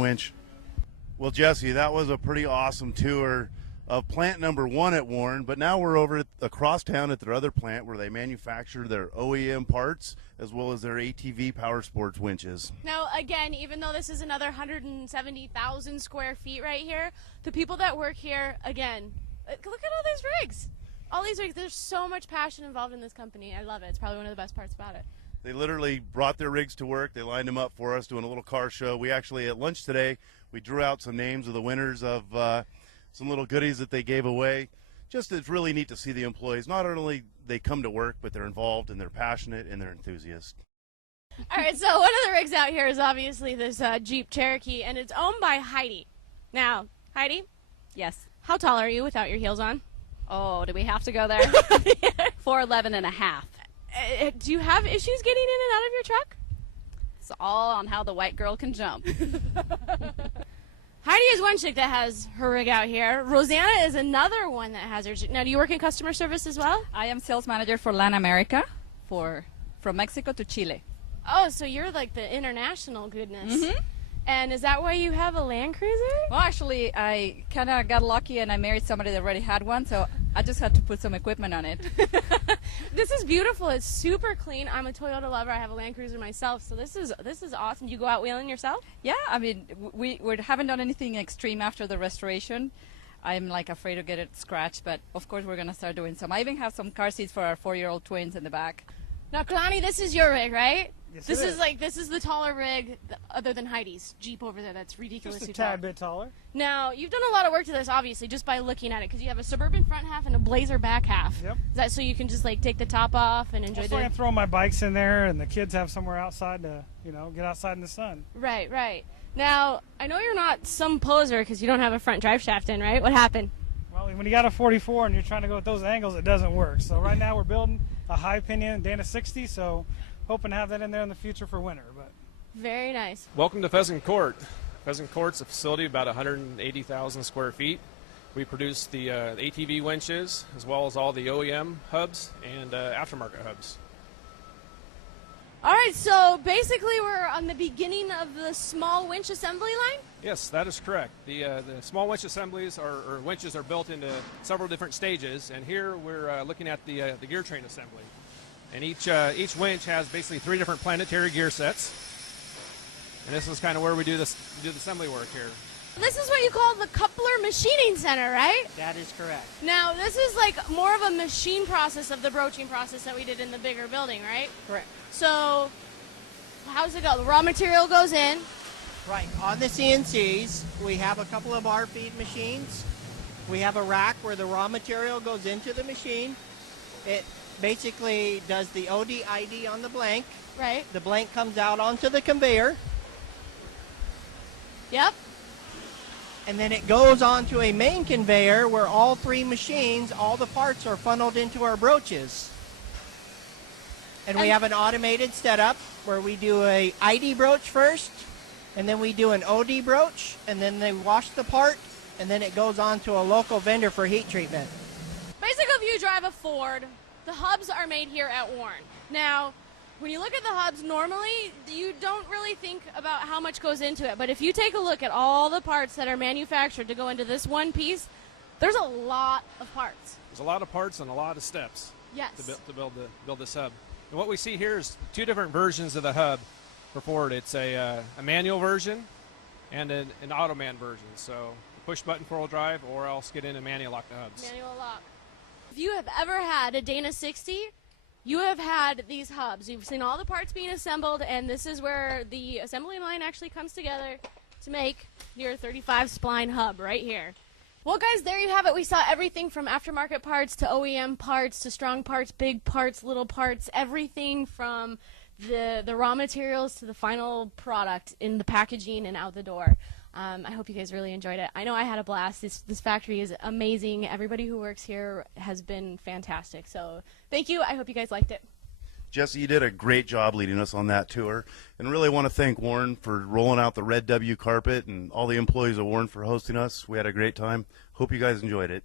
winch. Well, Jesse, that was a pretty awesome tour of plant number 1 at Warren, but now we're over across town at their other plant where they manufacture their OEM parts as well as their ATV power sports winches. Now, again, even though this is another 170,000 square feet right here, the people that work here, again, look at all these rigs. All these rigs, there's so much passion involved in this company. I love it. It's probably one of the best parts about it. They literally brought their rigs to work. They lined them up for us doing a little car show. We actually, at lunch today, we drew out some names of the winners of some little goodies that they gave away. Just it's really neat to see the employees. Not only they come to work, but they're involved and they're passionate and they're enthusiasts. All right, so one of the rigs out here is obviously this Jeep Cherokee, and it's owned by Heidi. Now, Heidi? Yes. How tall are you without your heels on? Oh, do we have to go there? 4'11 and a half. Do you have issues getting in and out of your truck? It's all on how the white girl can jump. Heidi is one chick that has her rig out here. Rosanna is another one that has her. Now, do you work in customer service as well? I am sales manager for Latin America, from Mexico to Chile. Oh, so you're like the international goodness. Mm-hmm. And is that why you have a Land Cruiser? Well, actually, I kind of got lucky and I married somebody that already had one, so I just had to put some equipment on it. This is beautiful. It's super clean. I'm a Toyota lover. I have a Land Cruiser myself, so this is awesome. Do you go out wheeling yourself? Yeah, I mean, we haven't done anything extreme after the restoration. I'm like afraid to get it scratched, but of course we're going to start doing some. I even have some car seats for our 4-year-old twins in the back. Now, Kalani, this is your rig, right? Yes, this is the taller rig other than Heidi's Jeep over there. That's ridiculously just a tad bit taller. Now, you've done a lot of work to this, obviously, just by looking at it, because you have a Suburban front half and a Blazer back half. Yep. Is that so you can just like take the top off and enjoy So I the... can throw my bikes in there, and the kids have somewhere outside to, get outside in the sun. Right, right. Now, I know you're not some poser because you don't have a front drive shaft in, right? What happened? Well, when you got a 44 and you're trying to go with those angles, it doesn't work. So right now we're building a high pinion Dana 60, so hoping to have that in there in the future for winter. But Very nice. Welcome to Pheasant Court. Pheasant Court's a facility about 180,000 square feet. We produce the ATV winches as well as all the OEM hubs and aftermarket hubs. All right, so basically we're on the beginning of the small winch assembly line? Yes, that is correct. The small winch assemblies or winches are built into several different stages, and here we're looking at the gear train assembly. And each winch has basically 3 different planetary gear sets, and this is kind of where we do the assembly work here. This is what you call the coupler machining center, right? That is correct. Now, this is like more of a machine process of the broaching process that we did in the bigger building, right? Correct. So, how's it go? The raw material goes in. Right. On the CNCs, we have a couple of bar feed machines. We have a rack where the raw material goes into the machine. It basically does the OD ID on the blank. Right. The blank comes out onto the conveyor. Yep. And then it goes onto a main conveyor where all 3 machines, all the parts are funneled into our broaches. And we have an automated setup where we do a ID broach first, and then we do an OD broach, and then they wash the part, and then it goes on to a local vendor for heat treatment. Basically, if you drive a Ford, the hubs are made here at Warren. Now, when you look at the hubs, normally you don't really think about how much goes into it. But if you take a look at all the parts that are manufactured to go into this one piece, there's a lot of parts. There's a lot of parts and a lot of steps Yes. to build this hub. And what we see here is 2 different versions of the hub for Ford. It's a manual version and an automan version. So push button 4-wheel drive, or else get in and manual lock the hubs. Manual lock. If you have ever had a Dana 60, you have had these hubs. You've seen all the parts being assembled, and this is where the assembly line actually comes together to make your 35 spline hub right here. Well, guys, there you have it. We saw everything from aftermarket parts to OEM parts to strong parts, big parts, little parts, everything from the raw materials to the final product in the packaging and out the door. I hope you guys really enjoyed it. I know I had a blast. This factory is amazing. Everybody who works here has been fantastic. So thank you. I hope you guys liked it. Jesse, you did a great job leading us on that tour, and really want to thank Warren for rolling out the red W carpet and all the employees of Warren for hosting us. We had a great time. Hope you guys enjoyed it.